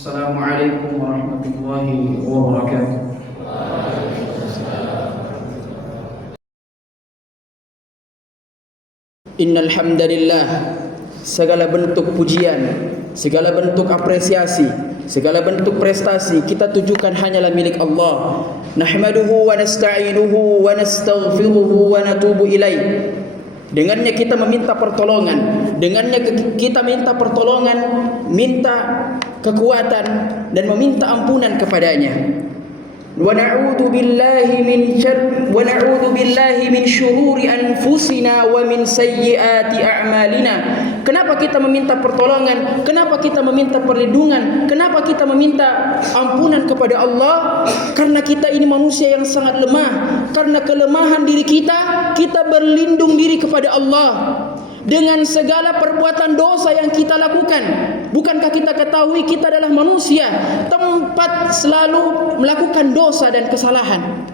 Assalamualaikum warahmatullahi wabarakatuh. Innal hamdalillah, segala bentuk pujian, segala bentuk apresiasi, segala bentuk prestasi kita tujukan hanyalah milik Allah. Nahmaduhu wa nasta'inuhu wa nastaghfiruhu wa natubu ilaih. Dengannya kita meminta pertolongan, dengannya kita minta pertolongan, minta kekuatan dan meminta ampunan kepadanya. Wa na'udzu billahi min syururi anfusina wa min sayyiati a'malina. Kenapa kita meminta pertolongan? Kenapa kita meminta perlindungan? Kenapa kita meminta ampunan kepada Allah? Karena kita ini manusia yang sangat lemah. Karena kelemahan diri kita berlindung diri kepada Allah dengan segala perbuatan dosa yang kita lakukan. Bukankah kita ketahui kita adalah manusia, tempat selalu melakukan dosa dan kesalahan.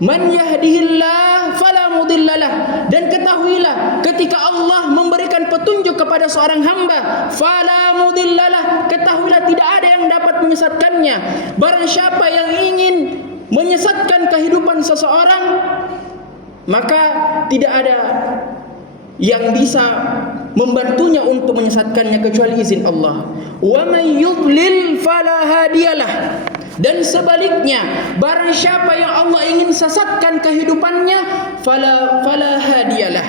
Man yahdihillah fala mudhillalah. Dan ketahuilah ketika Allah memberikan petunjuk kepada seorang hamba, fala mudhillalah, ketahuilah tidak ada yang dapat menyesatkannya. Barang siapa yang ingin menyesatkan kehidupan seseorang, maka tidak ada yang bisa membantunya untuk menyesatkannya kecuali izin Allah. Wa may yudlil fala hadiyalah. Dan sebaliknya, barang siapa yang Allah ingin sesatkan kehidupannya, fala hadiyalah,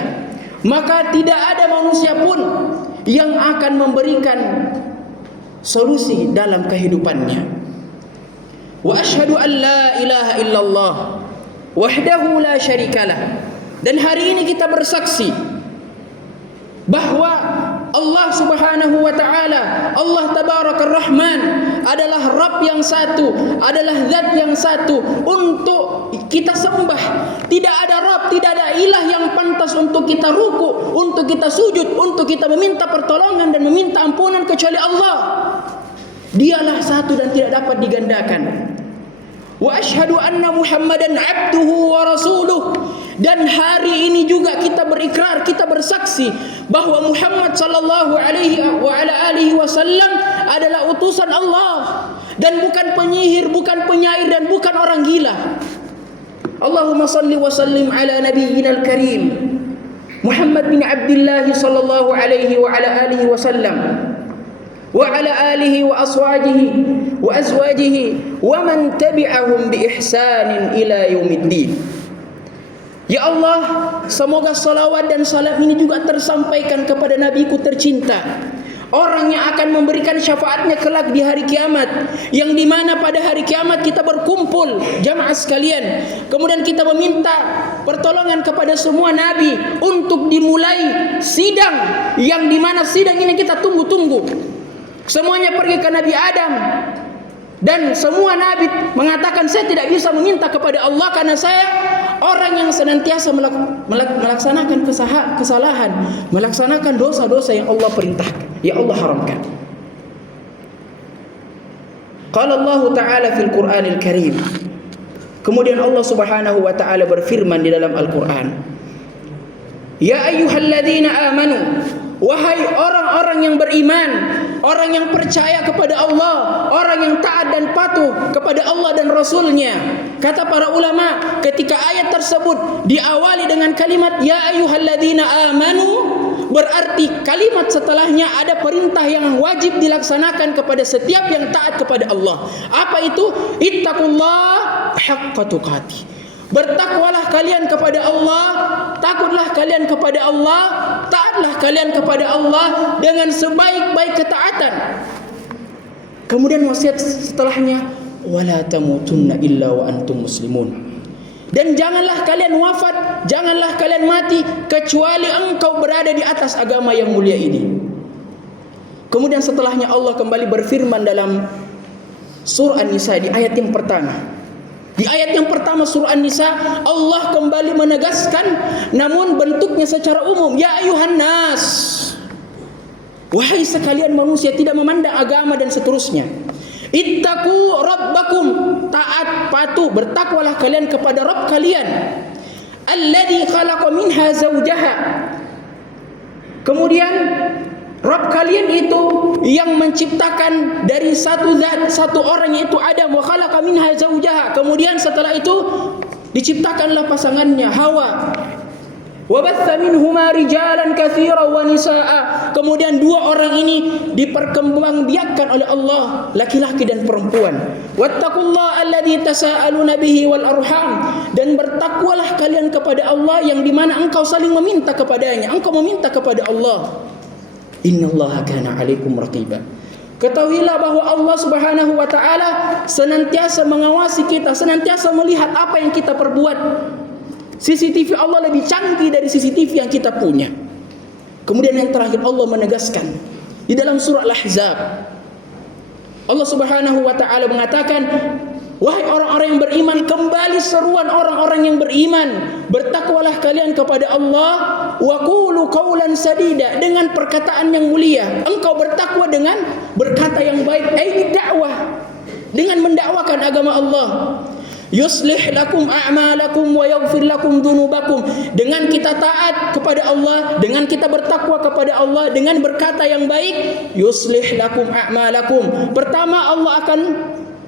maka tidak ada manusia pun yang akan memberikan solusi dalam kehidupannya. Wa asyhadu an la ilaha illallah wahdahu la syarikalah. Dan hari ini kita bersaksi bahwa Allah Subhanahu wa taala, Allah Tabarakar Rahman adalah Rabb yang satu, adalah Zat yang satu untuk kita sembah. Tidak ada Rabb, tidak ada ilah yang pantas untuk kita ruku, untuk kita sujud, untuk kita meminta pertolongan dan meminta ampunan kecuali Allah. Dialah satu dan tidak dapat digandakan. Wa asyhadu anna Muhammadan abduhu wa rasuluh. Dan hari ini juga kita berikrar, kita bersaksi bahwa Muhammad sallallahu alaihi wa ala alihi wasallam adalah utusan Allah dan bukan penyihir, bukan penyair dan bukan orang gila. Allahumma salli wa sallim ala nabiyyina al-karim Muhammad bin Abdullah sallallahu alaihi wa ala alihi wasallam wa ala alihi wa aswajihi wa azwajihi wa man tabi'ahum bi ihsanin ila yaumiddin. Ya Allah, semoga salawat dan salam ini juga tersampaikan kepada nabiku tercinta, orang yang akan memberikan syafaatnya kelak di hari kiamat, yang dimana pada hari kiamat kita berkumpul jamaah sekalian, kemudian kita meminta pertolongan kepada semua nabi untuk dimulai sidang, yang dimana sidang ini kita tunggu-tunggu. Semuanya pergi ke Nabi Adam, dan semua nabi mengatakan saya tidak bisa meminta kepada Allah karena saya orang yang senantiasa melaksanakan kesalahan, melaksanakan dosa-dosa yang Allah perintahkan, yang Allah haramkan. Qala Allah Ta'ala fil Qur'anil Karim. Kemudian Allah Subhanahu wa taala berfirman di dalam Al-Qur'an, ya ayyuhalladzina amanu, wahai orang-orang yang beriman, orang yang percaya kepada Allah, orang yang taat dan patuh kepada Allah dan Rasulnya. Kata para ulama, ketika ayat tersebut diawali dengan kalimat ya ayyuhalladzina amanu, berarti kalimat setelahnya ada perintah yang wajib dilaksanakan kepada setiap yang taat kepada Allah. Apa itu? Ittaqullah haqqa tuqatih. Bertakwalah kalian kepada Allah, takutlah kalian kepada Allah, taatlah kalian kepada Allah dengan sebaik-baik ketaatan. Kemudian wasiat setelahnya, wala tamutunna illa wa antum muslimun. Dan janganlah kalian wafat, janganlah kalian mati kecuali engkau berada di atas agama yang mulia ini. Kemudian setelahnya Allah kembali berfirman dalam surah An-Nisa di ayat yang pertama. Di ayat yang pertama surah An-Nisa, Allah kembali menegaskan, namun bentuknya secara umum, ya ayuhan nas, wahai sekalian manusia, tidak memandang agama dan seterusnya. Ittaqu rabbakum, taat patuh bertakwalah kalian kepada Rabb kalian, alladzi khalaqa minha zawjaha. Kemudian Rabb kalian itu yang menciptakan dari satu zat, satu orang, yaitu Adam, wa khalaqa minha zawjaha. Kemudian setelah itu diciptakanlah pasangannya Hawa. Wa batha minhuma rijalan katsiran wa nisaa. Kemudian dua orang ini diperkembangbiakkan oleh Allah, laki-laki dan perempuan. Wattaqullaha alladzi tasaaluna bihi wal arham. Dan bertakwalah kalian kepada Allah yang dimana engkau saling meminta kepadanya. Engkau meminta kepada Allah. Innallaha kana 'alaikum raqiba. Ketahuilah bahwa Allah Subhanahu wa taala senantiasa mengawasi kita, senantiasa melihat apa yang kita perbuat. CCTV Allah lebih canggih dari CCTV yang kita punya. Kemudian yang terakhir Allah menegaskan di dalam surah Al-Ahzab. Allah Subhanahu wa taala mengatakan, wahai orang-orang yang beriman, kembali seruan orang-orang yang beriman, bertakwalah kalian kepada Allah, wa qulu qawlan sadida, dengan perkataan yang mulia. Engkau bertakwa dengan berkata yang baik, ai dakwah, dengan mendakwakan agama Allah. Yuslih lakum a'malakum wa yaghfir lakum dzunubakum. Dengan kita taat kepada Allah, dengan kita bertakwa kepada Allah, dengan berkata yang baik, yuslih lakum a'malakum. Pertama, Allah akan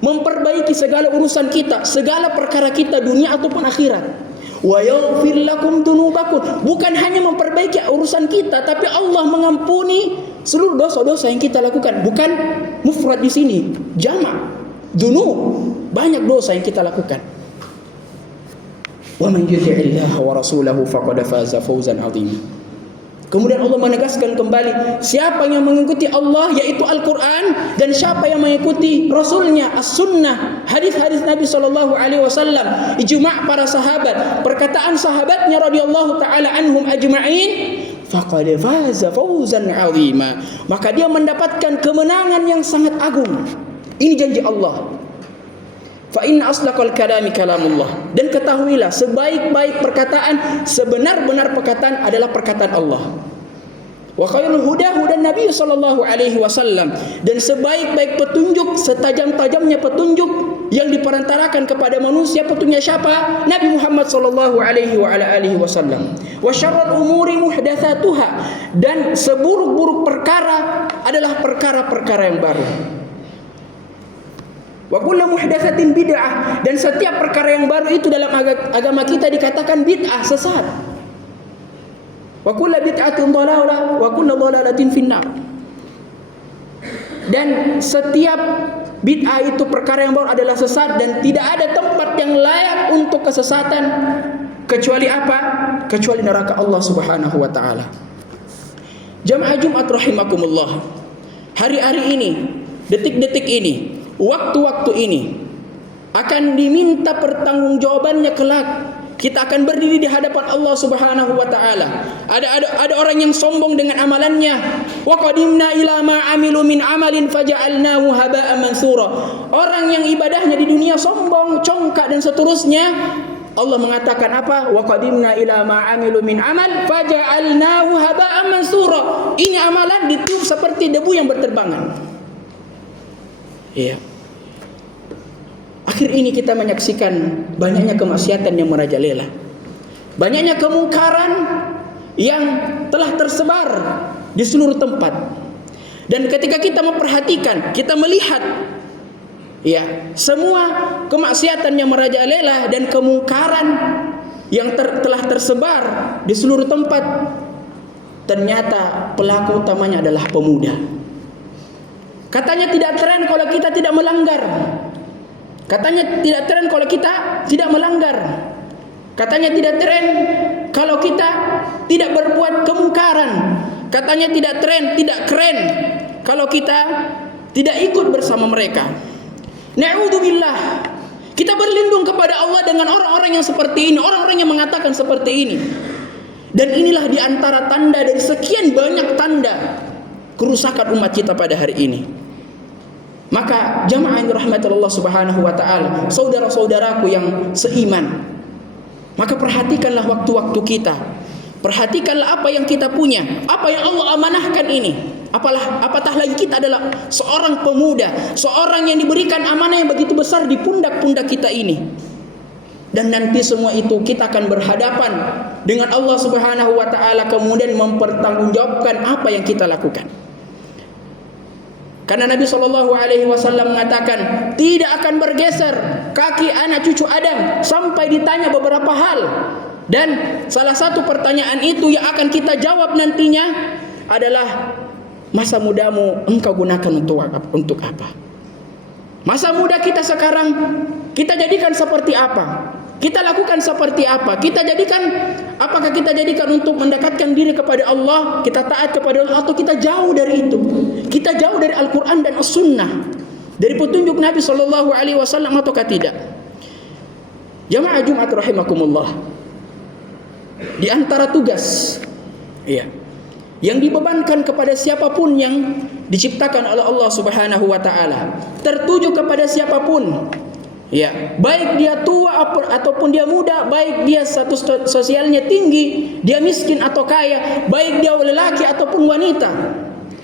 memperbaiki segala urusan kita, segala perkara kita dunia ataupun akhirat. Wa yaghfir lakum dzunubakum. Bukan hanya memperbaiki urusan kita, tapi Allah mengampuni seluruh dosa-dosa yang kita lakukan. Bukan mufrad di sini, jamak. Dzunub. Banyak dosa yang kita lakukan. Wa man yuti'illaha wa rasulahu faqad faza fawzan 'azima. Kemudian Allah menegaskan kembali, siapa yang mengikuti Allah yaitu Al-Qur'an, dan siapa yang mengikuti Rasulnya, As-Sunnah, hadis-hadis Nabi sallallahu alaihi wasallam, ijma' para sahabat, perkataan sahabatnya radhiyallahu taala anhum ajma'in, faqad faza fawzan 'azima. Maka dia mendapatkan kemenangan yang sangat agung. Ini janji Allah. Fa inna asdaqal kalami kalamullah. Dan ketahuilah, sebaik-baik perkataan, sebenar-benar perkataan adalah perkataan Allah. Wa khairul huda hudan Nabi sallallahu alaihi wasallam. Dan sebaik-baik petunjuk, setajam-tajamnya petunjuk yang diperantarakan kepada manusia, petunjuk siapa? Nabi Muhammad sallallahu alaihi wa ala alihi wasallam. Wa syarrul umuri muhdatsatuha. Dan seburuk-buruk perkara adalah perkara-perkara yang baru. Wa kullu muhdatsatin bid'ah, dan setiap perkara yang baru itu dalam agama kita dikatakan bid'ah, sesat. Wa kullu bid'atin dhalalah wa kullu dhalalatin finnar. Dan setiap bid'ah itu perkara yang baru adalah sesat, dan tidak ada tempat yang layak untuk kesesatan kecuali apa? Kecuali neraka Allah Subhanahu wa taala. Jamaah Jumat rahimakumullah. Hari-hari ini, detik-detik ini, waktu-waktu ini akan diminta pertanggungjawabannya kelak. Kita akan berdiri di hadapan Allah Subhanahu wa taala. Ada orang yang sombong dengan amalannya. Wa qadimna ila ma amilu min amalin faja'alnahu haba'an mansura. Orang yang ibadahnya di dunia sombong, congkak dan seterusnya, Allah mengatakan apa? Wa qadimna ila ma amilu min amal faja'alnahu haba'an mansura. Ini amalan ditiup seperti debu yang berterbangan. Ya. Akhir ini kita menyaksikan banyaknya kemaksiatan yang merajalela. Banyaknya kemungkaran yang telah tersebar di seluruh tempat. Dan ketika kita memperhatikan, kita melihat ya, semua kemaksiatan yang merajalela dan kemungkaran yang telah tersebar di seluruh tempat, ternyata pelaku utamanya adalah pemuda. Katanya tidak tren kalau kita tidak melanggar. Katanya tidak tren kalau kita tidak melanggar. Katanya tidak tren kalau kita tidak berbuat kemungkaran. Katanya tidak tren, tidak keren kalau kita tidak ikut bersama mereka. Na'udzubillah. Kita berlindung kepada Allah dengan orang-orang yang seperti ini, orang-orang yang mengatakan seperti ini. Dan inilah di antara tanda dari sekian banyak tanda kerusakan umat kita pada hari ini. Maka jamaah yang dirahmati Allah Subhanahu wa taala, saudara-saudaraku yang seiman, maka perhatikanlah waktu-waktu kita. Perhatikanlah apa yang kita punya, apa yang Allah amanahkan ini. Apatah lagi kita adalah seorang pemuda, seorang yang diberikan amanah yang begitu besar di pundak-pundak kita ini. Dan nanti semua itu kita akan berhadapan dengan Allah Subhanahu wa taala, kemudian mempertanggungjawabkan apa yang kita lakukan. Karena Nabi SAW mengatakan, tidak akan bergeser kaki anak cucu Adam sampai ditanya beberapa hal. Dan salah satu pertanyaan itu yang akan kita jawab nantinya adalah, masa mudamu engkau gunakan untuk apa? Masa muda kita sekarang kita jadikan seperti apa? Kita lakukan seperti apa? Apakah kita jadikan untuk mendekatkan diri kepada Allah, kita taat kepada Allah, atau kita jauh dari itu? Kita jauh dari Al-Quran dan As-Sunnah, dari petunjuk Nabi SAW, ataukah tidak? Jamaah Jumat rahimakumullah, di antara tugas yang dibebankan kepada siapapun yang diciptakan oleh Allah Subhanahu wa taala, tertuju kepada siapapun, baik dia tua ataupun dia muda, baik dia status sosialnya tinggi, dia miskin atau kaya, baik dia lelaki ataupun wanita,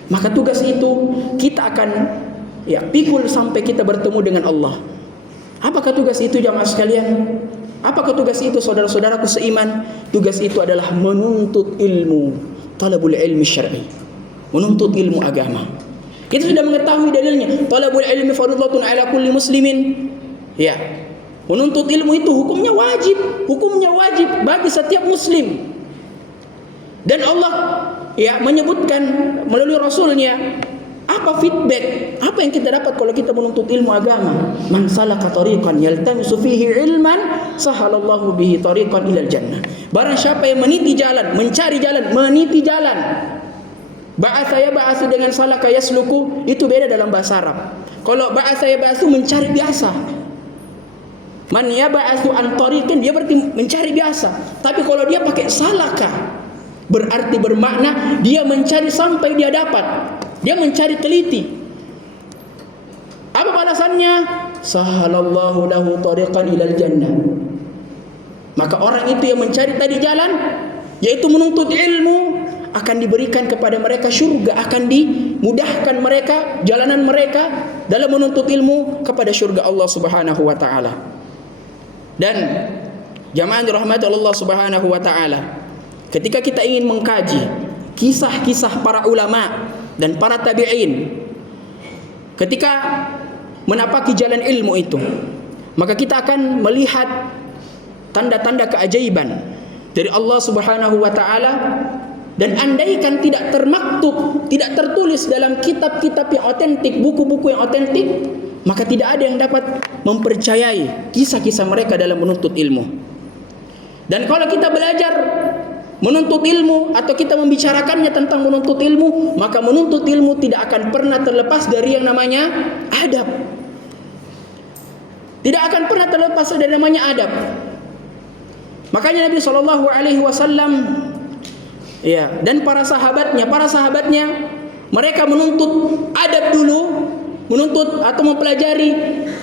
maka tugas itu kita akan pikul sampai kita bertemu dengan Allah. Apakah tugas itu jamaah sekalian? Apakah tugas itu saudara-saudaraku seiman? Tugas itu adalah menuntut ilmu, talabul ilmi syar'i, menuntut ilmu agama. Kita sudah mengetahui dalilnya, talabul ilmi fardhatun ala kulli muslimin. Menuntut ilmu itu hukumnya wajib bagi setiap muslim. Dan Allah menyebutkan melalui Rasulnya apa feedback, apa yang kita dapat kalau kita menuntut ilmu agama. Man salaka tariqan yaltamisu fihi ilman sahalallahu bihi tariqan ilal jannah. Barang siapa yang meniti jalan, meniti jalan. Ba'atsu dengan salaka yasluku, itu beda dalam bahasa Arab. Kalau ba'atsu mencari biasa. Man yab'atsu an tariqin, dia berarti mencari biasa. Tapi kalau dia pakai salaka, berarti bermakna dia mencari sampai dia dapat. Dia mencari teliti. Apa balasannya? Sahalallahu lahu tariqan ilal jannah. Maka orang itu yang mencari tadi jalan, yaitu menuntut ilmu, akan diberikan kepada mereka syurga, akan dimudahkan mereka jalanan mereka dalam menuntut ilmu kepada syurga Allah Subhanahu wa taala. Dan jamaah dirahmati Allah Subhanahu wa taala, ketika kita ingin mengkaji kisah-kisah para ulama dan para tabi'in ketika menapaki jalan ilmu itu, maka kita akan melihat tanda-tanda keajaiban dari Allah Subhanahu wa taala. Dan andaikan tidak termaktub, tidak tertulis dalam kitab-kitab yang otentik, buku-buku yang otentik, maka tidak ada yang dapat mempercayai kisah-kisah mereka dalam menuntut ilmu. Dan kalau kita belajar menuntut ilmu atau kita membicarakannya tentang menuntut ilmu, maka menuntut ilmu tidak akan pernah terlepas dari yang namanya adab. Tidak akan pernah terlepas dari namanya adab. Makanya Nabi SAW dan para sahabatnya mereka menuntut adab dulu, menuntut atau mempelajari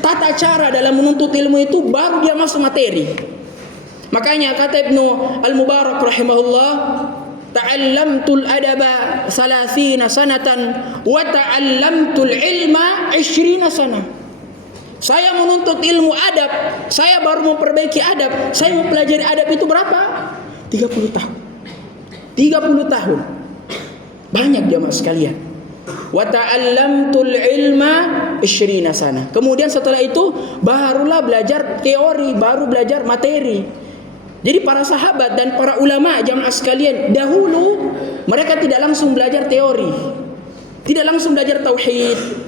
tata cara dalam menuntut ilmu itu, baru dia masuk materi. Makanya kata Ibnu Al-Mubarak rahimahullah, ta'allamtul adaba 30 sanatan wa ta'allamtul ilma 20 sanah. Saya menuntut ilmu adab, saya baru memperbaiki adab, saya mempelajari adab itu berapa? 30 tahun. 30 tahun. Banyak jamaah sekalian. Wa ta'allamtul ilma 20 sanah. Kemudian setelah itu barulah belajar teori, baru belajar materi. Jadi para sahabat dan para ulama jamaah sekalian, dahulu mereka tidak langsung belajar teori, tidak langsung belajar tauhid.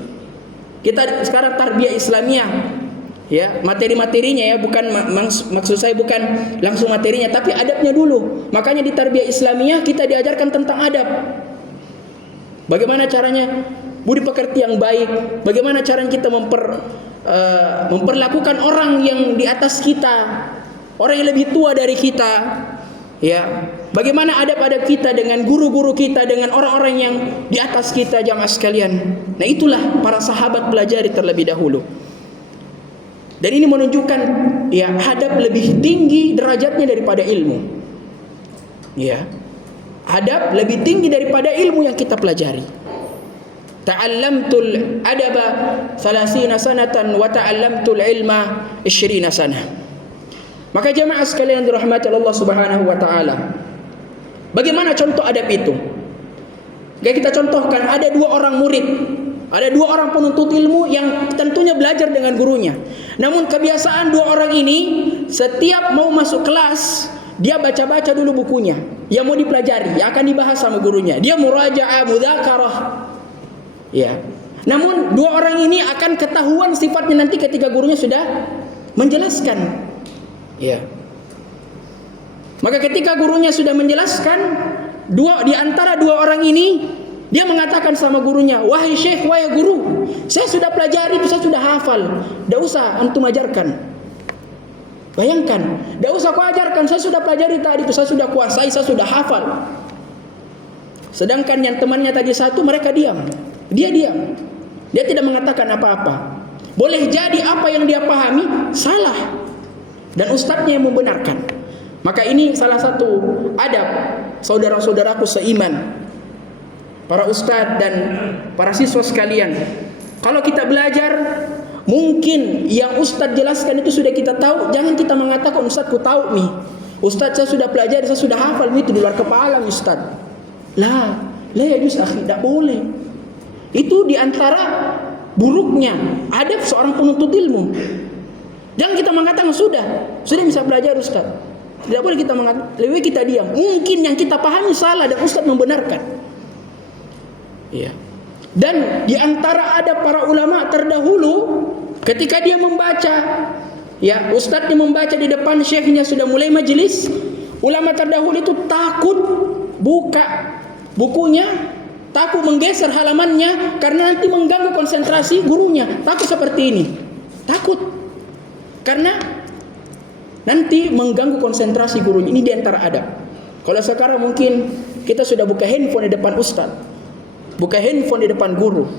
Kita sekarang tarbiyah Islamiyah, materi-materinya bukan maksud saya bukan langsung materinya, tapi adabnya dulu. Makanya di tarbiyah Islamiyah kita diajarkan tentang adab. Bagaimana caranya budi pekerti yang baik, bagaimana caranya kita memperlakukan orang yang di atas kita, orang yang lebih tua dari kita, bagaimana adab-adab kita dengan guru-guru kita, dengan orang-orang yang di atas kita jamaah sekalian. Nah, itulah para sahabat pelajari terlebih dahulu. Dan ini menunjukkan adab lebih tinggi derajatnya daripada ilmu. Adab lebih tinggi daripada ilmu yang kita pelajari. Ta'allamtul adaba 30 sanatan wa ta'allamtul ilma 20 sanah. Maka jemaah sekalian dirahmati Allah Subhanahu wa taala, bagaimana contoh adab itu? Kita contohkan, ada 2 orang murid Ada 2 orang penuntut ilmu yang tentunya belajar dengan gurunya. Namun kebiasaan 2 orang ini setiap mau masuk kelas, dia baca-baca dulu bukunya yang mau dipelajari, yang akan dibahas sama gurunya. Dia murajaah, mudzakarah. Ya. Namun 2 orang ini akan ketahuan sifatnya nanti ketika gurunya sudah menjelaskan. Ya. Maka ketika gurunya sudah menjelaskan, di antara 2 orang ini, dia mengatakan sama gurunya, "Wahai syekh, wahai guru, saya sudah pelajari itu, saya sudah hafal. Tidak usah antum ajarkan." Bayangkan, tidak usah kau ajarkan, saya sudah pelajari tadi itu, saya sudah kuasai, saya sudah hafal. Sedangkan yang temannya tadi satu, mereka diam. Dia diam. Dia tidak mengatakan apa-apa. Boleh jadi apa yang dia pahami salah, dan ustadznya yang membenarkan. Maka ini salah satu adab saudara-saudaraku seiman, para ustadz dan para siswa sekalian. Kalau kita belajar, mungkin yang ustadz jelaskan itu sudah kita tahu, jangan kita mengatakan ustadzku tahu nih, ustadz saya sudah pelajari, saya sudah hafal, itu di luar kepala ustadz. La yajuz akhi, tidak boleh. Itu diantara buruknya adab seorang penuntut ilmu. Jangan kita mengatakan sudah bisa belajar ustadz. Tidak boleh kita mengatakan, lebih kita diam. Mungkin yang kita pahami salah dan ustadz membenarkan. Ya. Dan di antara ada para ulama terdahulu, ketika dia membaca, ya, ustadznya membaca di depan syekhnya sudah mulai majelis, ulama terdahulu itu takut buka bukunya, takut menggeser halamannya karena nanti mengganggu konsentrasi gurunya. Takut seperti ini. Takut. Karena nanti mengganggu konsentrasi gurunya. Ini di antara adab. Kalau sekarang mungkin kita sudah buka handphone di depan ustaz, buka handphone di depan guru.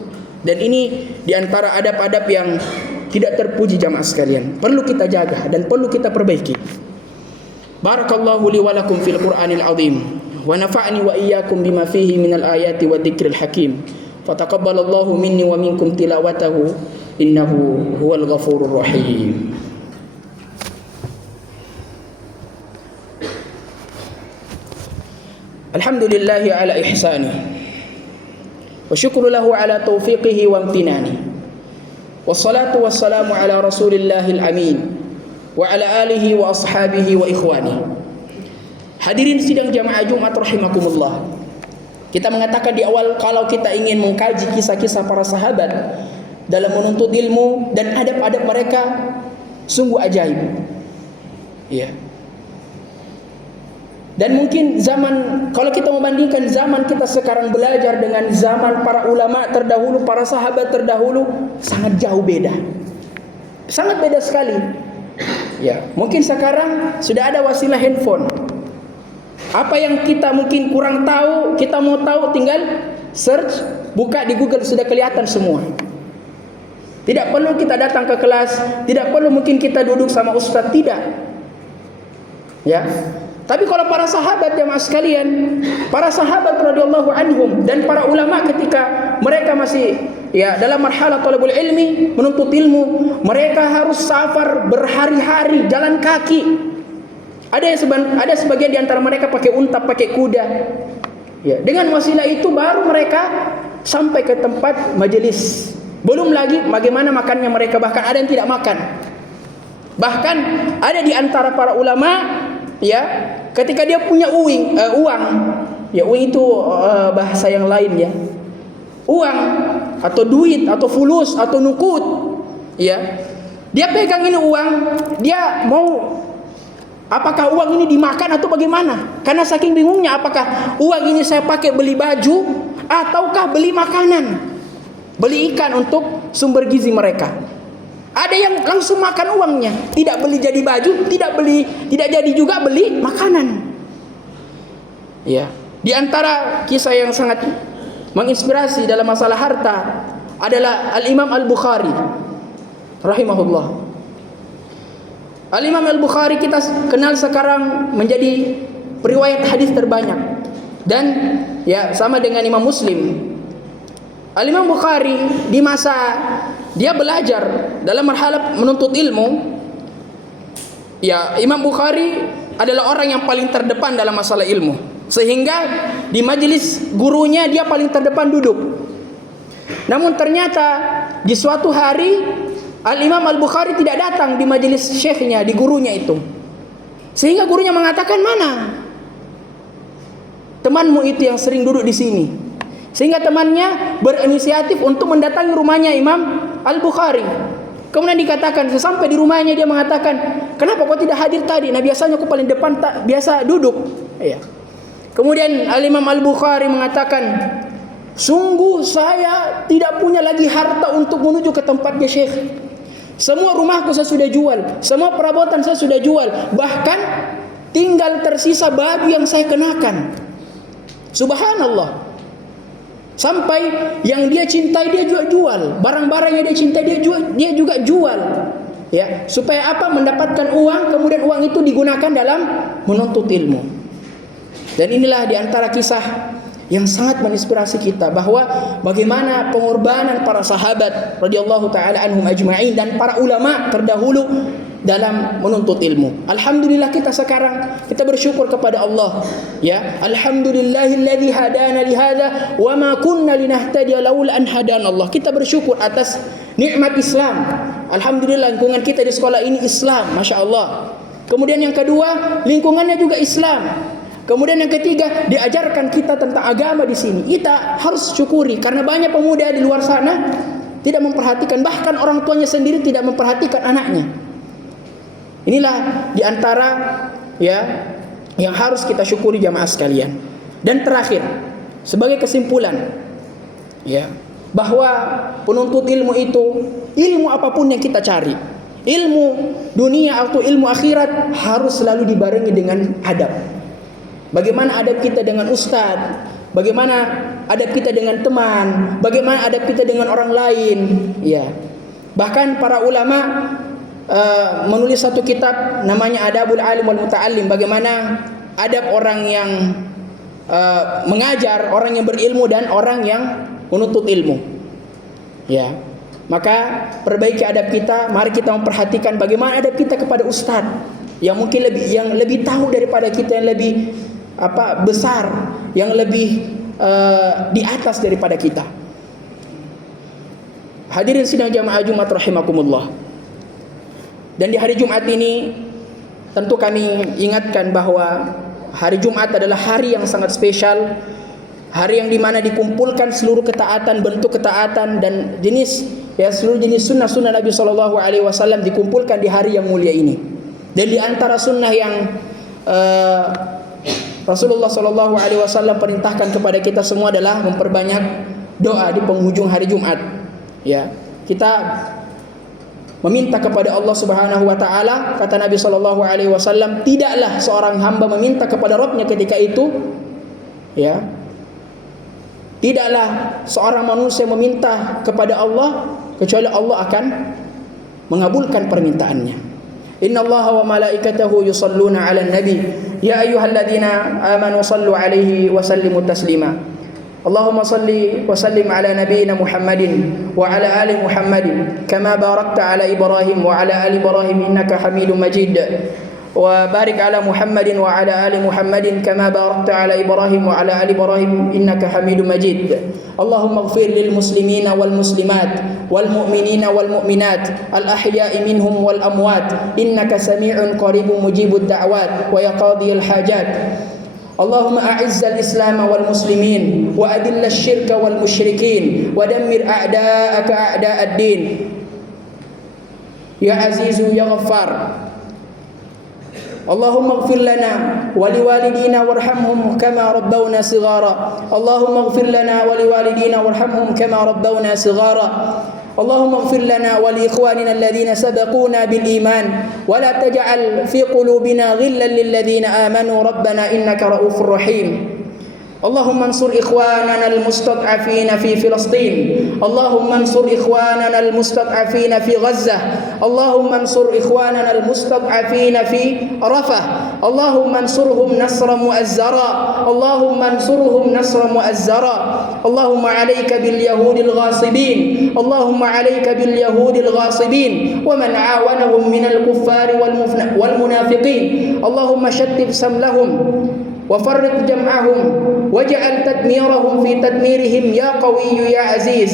Dan ini di antara adab-adab yang tidak terpuji jamaah sekalian. Perlu kita jaga dan perlu kita perbaiki. Barakallahu li wa lakum fil Qur'anil azim. Wa nafa'ni wa iyyakum bima fihi minal ayati wa dzikril hakim. Fataqabbalallahu minni wa minkum tilawatahu innahu huwal ghafurur rahim. Alhamdulillahi ala ihsani wa syukru lahu ala taufiqihi wa amtinani. Wassalatu wassalamu ala rasulillahil amin wa ala alihi wa ashabihi wa ikhwani. Hadirin sidang jamaah Jumat rahimakumullah. Kita mengatakan di awal, kalau kita ingin mengkaji kisah-kisah para sahabat dalam menuntut ilmu dan adab-adab mereka, sungguh ajaib. Ya. Dan mungkin kalau kita membandingkan zaman kita sekarang belajar dengan zaman para ulama terdahulu, para sahabat terdahulu, sangat jauh beda. Sangat beda sekali. Ya, mungkin sekarang sudah ada wasilah handphone. Apa yang kita mungkin kurang tahu, kita mau tahu tinggal search, buka di Google, sudah kelihatan semua. Tidak perlu kita datang ke kelas, tidak perlu mungkin kita duduk sama ustaz, tidak. Ya. Tapi kalau para sahabat jemaah sekalian, para sahabat radhiyallahu anhum dan para ulama ketika mereka masih dalam marhalah thalabul ilmi, menuntut ilmu, mereka harus safar berhari-hari jalan kaki. Ada sebagian di antara mereka pakai unta, pakai kuda. Ya, dengan wasilah itu baru mereka sampai ke tempat majelis. Belum lagi bagaimana makannya mereka, bahkan ada yang tidak makan. Bahkan ada di antara para ulama, ketika dia punya uang, uang itu bahasa yang lain ya, uang atau duit atau fulus atau nukut, dia pegang ini uang, dia mau apakah uang ini dimakan atau bagaimana? Karena saking bingungnya, apakah uang ini saya pakai beli baju ataukah beli makanan, beli ikan untuk sumber gizi mereka. Ada yang langsung makan uangnya, tidak beli jadi baju, tidak jadi juga beli makanan. Ya, di antara kisah yang sangat menginspirasi dalam masalah harta adalah Al-Imam Al-Bukhari rahimahullah. Al-Imam Al-Bukhari kita kenal sekarang menjadi periwayat hadis terbanyak, dan sama dengan Imam Muslim. Al-Imam Bukhari di masa dia belajar dalam marhalah menuntut ilmu, Imam Bukhari adalah orang yang paling terdepan dalam masalah ilmu, sehingga di majelis gurunya dia paling terdepan duduk. Namun ternyata di suatu hari Al-Imam Al-Bukhari tidak datang di majelis syekhnya, di gurunya itu. Sehingga gurunya mengatakan, mana temanmu itu yang sering duduk di sini? Sehingga temannya berinisiatif untuk mendatangi rumahnya Imam Al-Bukhari. Kemudian dikatakan, sesampai di rumahnya dia mengatakan, kenapa kau tidak hadir tadi? Nah biasanya aku paling depan, tak biasa duduk. Ya. Kemudian Al-Imam Al-Bukhari mengatakan, sungguh saya tidak punya lagi harta untuk menuju ke tempatnya Syekh. Semua rumahku saya sudah jual, semua perabotan saya sudah jual, bahkan tinggal tersisa baju yang saya kenakan. Subhanallah. Sampai yang dia cintai dia juga jual, barang-barang yang dia cintai dia juga jual. Ya, supaya apa? Mendapatkan uang, kemudian uang itu digunakan dalam menuntut ilmu. Dan inilah di antara kisah yang sangat menginspirasi kita, bahwa bagaimana pengorbanan para sahabat radhiyallahu taala anhum ajma'in dan para ulama terdahulu dalam menuntut ilmu. Alhamdulillah kita sekarang kita bersyukur kepada Allah. Ya, alhamdulillahilladzi hadana li hadza wa ma kunna linahtadiya laula an hadana Allah. Kita bersyukur atas nikmat Islam. Alhamdulillah lingkungan kita di sekolah ini Islam, Masya Allah. Kemudian yang kedua, lingkungannya juga Islam. Kemudian yang ketiga, diajarkan kita tentang agama di sini. Kita harus syukuri karena banyak pemuda di luar sana tidak memperhatikan, bahkan orang tuanya sendiri tidak memperhatikan anaknya. Inilah di antara ya yang harus kita syukuri jamaah sekalian. Dan terakhir, sebagai kesimpulan, ya, bahwa penuntut ilmu itu, ilmu apapun yang kita cari, ilmu dunia atau ilmu akhirat, harus selalu dibarengi dengan adab. Bagaimana adab kita dengan ustadz, bagaimana adab kita dengan teman, bagaimana adab kita dengan orang lain, ya. Bahkan para ulama menulis satu kitab namanya Adabul Alim wal Muta'allim, bagaimana adab orang yang mengajar, orang yang berilmu dan orang yang menuntut ilmu. Ya. Maka perbaiki adab kita, mari kita memperhatikan bagaimana adab kita kepada ustadz yang mungkin lebih tahu daripada kita, yang lebih besar, yang lebih di atas daripada kita. Hadirin sidang jamaah Jumat rahimakumullah. Dan di hari Jumat ini tentu kami ingatkan bahwa hari Jumat adalah hari yang sangat spesial, hari yang dimana dikumpulkan seluruh ketaatan, bentuk ketaatan dan seluruh jenis sunnah-sunnah Nabi SAW dikumpulkan di hari yang mulia ini. Dan di antara sunnah yang Rasulullah SAW perintahkan kepada kita semua adalah memperbanyak doa di penghujung hari Jumat. Ya, kita meminta kepada Allah Subhanahu wa taala. Kata Nabi SAW, tidaklah seorang hamba meminta kepada Rabbnya ketika itu, ya, tidaklah seorang manusia meminta kepada Allah kecuali Allah akan mengabulkan permintaannya. Inna Allah wa malaikatahu yusalluna 'alan nabi ya ayyuhalladzina amanu sallu 'alaihi wa sallimu taslima. Allahumma salli wa sallim ala nabiyyina Muhammadin wa ala ali Muhammadin kama barakta ala Ibrahim wa ala ali Ibrahim innaka Hamidum Majid. وبارك على محمد وعلى آل محمد كما باركت على إبراهيم وعلى آل إبراهيم إنك حميد مجيد. اللهم اغفر للمسلمين والمسلمات والمؤمنين والمؤمنات الأحياء منهم والأموات إنك سميع قريب مجيب الدعوات ويقاضي الحاجات. اللهم أعز الإسلام والمسلمين وأذل الشرك والمشركين ودمر أعداءك أعداء الدين يا عزيز يا غفار. اللهم اغفر لنا ولوالدينا وارحمهم كما ربونا صغارا. اللهم اغفر لنا ولوالدينا وارحمهم كما ربونا صغارا. اللهم اغفر لنا ولإخواننا الذين سبقونا بالإيمان ولا تجعل في قلوبنا غلا للذين آمنوا ربنا إنك رؤوف رحيم. اللهم انصر إخواننا المستضعفين في فلسطين. اللهم انصر إخواننا المستضعفين في غزة. اللهم انصر إخواننا المستضعفين في رفح. اللهم انصرهم نصرا مؤزرا. اللهم انصرهم نصرا مؤزرا. اللهم عليك باليهود الغاصبين. اللهم عليك باليهود الغاصبين ومن عاونهم من الكفار والمنافقين. اللهم شتت سملهم وفرق جمعهم واجعل تدميرهم في تدميرهم يا قوي يا عزيز.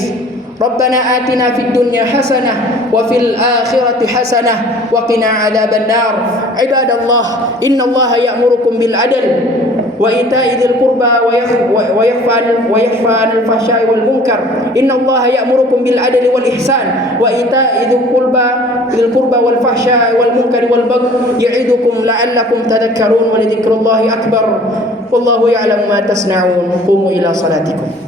ربنا آتنا في الدنيا حسنة وفي الآخرة حسنة وقنا عذاب النار. عباد الله، إن الله يأمركم بالعدل وإيتاء ذي القربى وينهى عن الفحشاء والمنكر. إن الله يأمركم بالعدل والإحسان وإيتاء ذي القربى والفحشاء والمنكر والبغي يعظكم لعلكم تذكرون. ولذكر الله أكبر والله يعلم ما تصنعون. قوموا إلى صلاتكم.